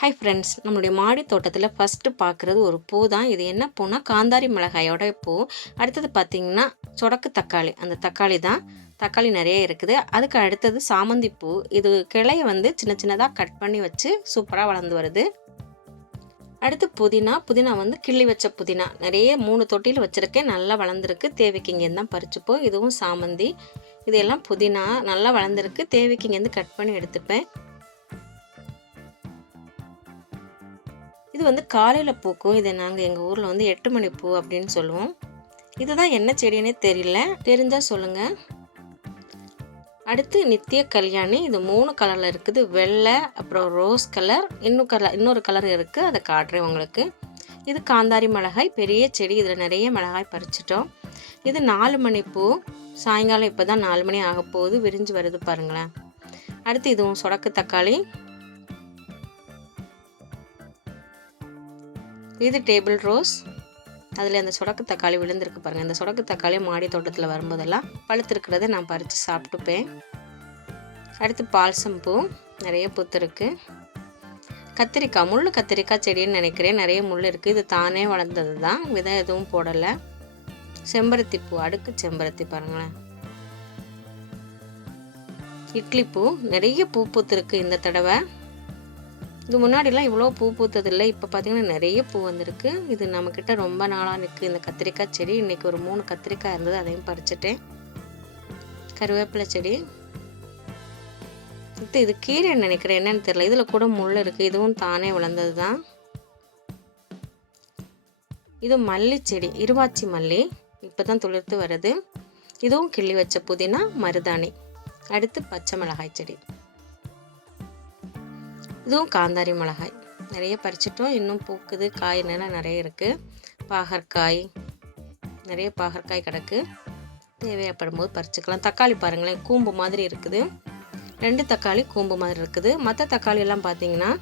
Hi friends, நம்மளுடைய மாடி தோட்டத்தில் ஃபஸ்ட்டு பார்க்குறது ஒரு பூ தான். இது என்ன பூனா காந்தாரி மிளகாயோட பூ. அடுத்தது பார்த்திங்கன்னா சொடக்கு தக்காளி, அந்த தக்காளி தான். தக்காளி நிறைய இருக்குது. அதுக்கு அடுத்தது சாமந்தி பூ. இது கிளையை வந்து சின்ன சின்னதாக கட் பண்ணி வச்சு சூப்பராக வளர்ந்து வருது. அடுத்து புதினா வந்து கிள்ளி வச்ச புதினா நிறைய 3 தொட்டியில் வச்சுருக்கேன். நல்லா வளர்ந்துருக்கு. தேவைக்கு இங்கேருந்து தான் பறிச்சுப்போம். இதுவும் சாமந்தி. இதெல்லாம் புதினா நல்லா வளர்ந்துருக்கு. தேவைக்கு இங்கேருந்து கட் பண்ணி எடுத்துப்பேன். இது வந்து காலையில் பூக்கும். இதை நாங்கள் எங்கள் ஊரில் வந்து 8 மணி பூ அப்படின்னு சொல்லுவோம். இதுதான் என்ன செடின்னே தெரியல, தெரிஞ்சால் சொல்லுங்கள். அடுத்து நித்திய கல்யாணி. இது 3 கலரில் இருக்குது. வெள்ளை, அப்புறம் ரோஸ் கலர், இன்னொரு கலர் இருக்குது. அதை காட்டுறேன் உங்களுக்கு. இது காந்தாரி மிளகாய், பெரிய செடி. இதில் நிறைய மிளகாய் பறிச்சிட்டோம். இது 4 மணி பூ. சாயங்காலம் இப்போ தான் 4 மணி ஆக போகுது. விரிஞ்சு வருது பாருங்களேன். அடுத்து இதுவும் சொடக்கு தக்காளி. இது டேபிள் ரோஸ். அதில் அந்த சொடக்கு தக்காளி விழுந்திருக்கு பாருங்கள். இந்த சொடக்கு தக்காளி மாடி தோட்டத்தில் வரும்போதெல்லாம் பழுத்திருக்கிறத நான் பறித்து சாப்பிட்டுப்பேன். அடுத்து பால்சம் பூ நிறைய பூத்திருக்கு. கத்திரிக்காய், முள் கத்திரிக்காய் செடின்னு நினைக்கிறேன். நிறைய முள் இருக்குது. இது தானே வளர்ந்தது தான், விதை எதுவும் போடலை. செம்பருத்தி பூ, அடுக்கு செம்பருத்தி பாருங்களேன். இட்லி பூ நிறைய பூ பூத்திருக்கு இந்த தடவை. இது முன்னாடிலாம் இவ்வளோ பூ பூத்ததில்லை. இப்போ பார்த்திங்கன்னா நிறைய பூ வந்திருக்கு. இது நம்மக்கிட்ட ரொம்ப நாளாக நிற்குது இந்த கத்திரிக்காய் செடி. இன்றைக்கி ஒரு 3 கத்திரிக்காய் இருந்தது, அதையும் பறிச்சிட்டேன். கருவேப்பிலை செடி. இது கீரை நினைக்கிறேன், என்னன்னு தெரியல. இதில் கூட முள் இருக்குது. இதுவும் தானே வளர்ந்தது தான். இது மல்லி செடி, இருவாச்சி மல்லி. இப்போ தான் துளிர்த்து வருது. இதுவும் கிள்ளி வச்ச புதினா, மருதாணி. அடுத்து பச்சை மிளகாய் செடி. இதுவும் காந்தாரி மிளகாய். நிறைய பறிச்சிட்டோம். இன்னும் பூக்குது. காய் நிறைய இருக்குது. பாகற்காய், நிறைய பாகற்காய் கிடக்கு. தேவைப்படும் போது பறிச்சுக்கலாம். தக்காளி பாருங்களேன், கூம்பு மாதிரி இருக்குது. 2 தக்காளி கூம்பு மாதிரி இருக்குது. மற்ற தக்காளி எல்லாம் பார்த்தீங்கன்னா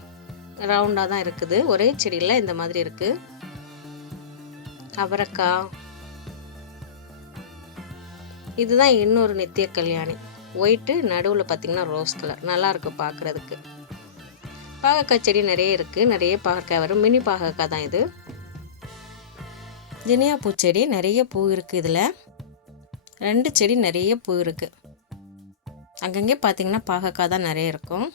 ரவுண்டாக தான் இருக்குது. ஒரே செடியில் இந்த மாதிரி இருக்குது. அவரைக்காய். இதுதான் இன்னொரு நித்திய கல்யாணி. ஒயிட்டு, நடுவில் பார்த்திங்கன்னா ரோஸ் கலர். நல்லாயிருக்கு பார்க்குறதுக்கு. பாகற்காய் செடி நிறைய இருக்குது. நிறைய பாகற்காய் வரும். மினி பாகற்காய் தான் இது. ஜினியா பூச்செடி நிறைய பூ இருக்குது. இதில் 2 செடி நிறைய பூ இருக்குது. அங்கங்கே பார்த்தீங்கன்னா பாகற்காய் தான் நிறைய இருக்கும்.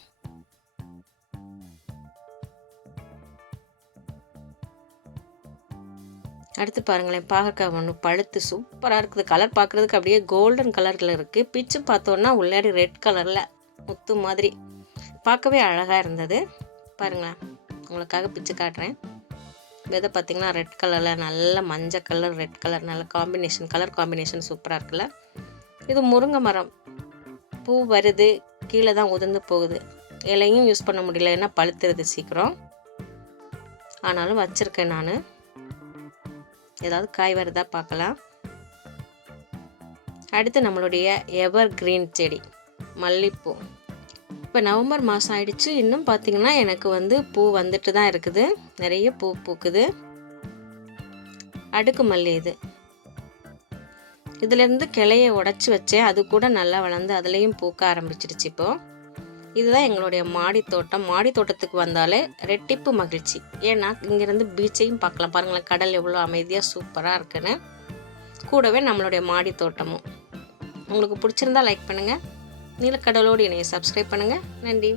அடுத்து பாருங்களேன், பாகற்காய் ஒன்று பழுத்து சூப்பராக இருக்குது. கலர் பார்க்குறதுக்கு அப்படியே கோல்டன் கலரில் இருக்குது. பிச்சு பார்த்தோன்னா உள்ளாடி ரெட் கலரில் முத்து மாதிரி பார்க்கவே அழகாக இருந்தது. பாருங்களேன், உங்களுக்காக பிச்சு காட்டுறேன். விதை பார்த்திங்கன்னா ரெட் கலரில், நல்ல மஞ்சள் கலர், ரெட் கலர், நல்ல கலர் காம்பினேஷன் சூப்பராக இருக்குல்ல. இது முருங்கை மரம். பூ வருது, கீழே தான் உதிர்ந்து போகுது. இலையும் யூஸ் பண்ண முடியல, ஏன்னா பழுத்துறது சீக்கிரம். ஆனாலும் வச்சுருக்கேன் நான். ஏதாவது காய் வருதா பார்க்கலாம். அடுத்து நம்மளுடைய எவர் கிரீன் செடி, மல்லிப்பூ. இப்போ நவம்பர் மாதம் ஆயிடுச்சு. இன்னும் பார்த்திங்கன்னா எனக்கு வந்து பூ வந்துட்டு தான் இருக்குது. நிறைய பூ பூக்குது. அடுக்கு மல்லி. இதுலேருந்து கிளையை உடச்சி வச்சேன். அது கூட நல்லா வளர்ந்து அதுலேயும் பூக்க ஆரம்பிச்சிடுச்சு. இப்போது இதுதான் எங்களுடைய மாடி தோட்டம். மாடி தோட்டத்துக்கு வந்தாலே ரெட்டிப்பு மகிழ்ச்சி. ஏன்னா இங்கேருந்து பீச்சையும் பார்க்கலாம். பாருங்களேன், கடல் எவ்வளோ அமைதியாக சூப்பராக இருக்குன்னு. கூடவே நம்மளுடைய மாடி தோட்டமும். உங்களுக்கு பிடிச்சிருந்தா லைக் பண்ணுங்கள். நீலக்கடலோடு என்னையை சப்ஸ்கிரைப் பண்ணுங்கள். நன்றி.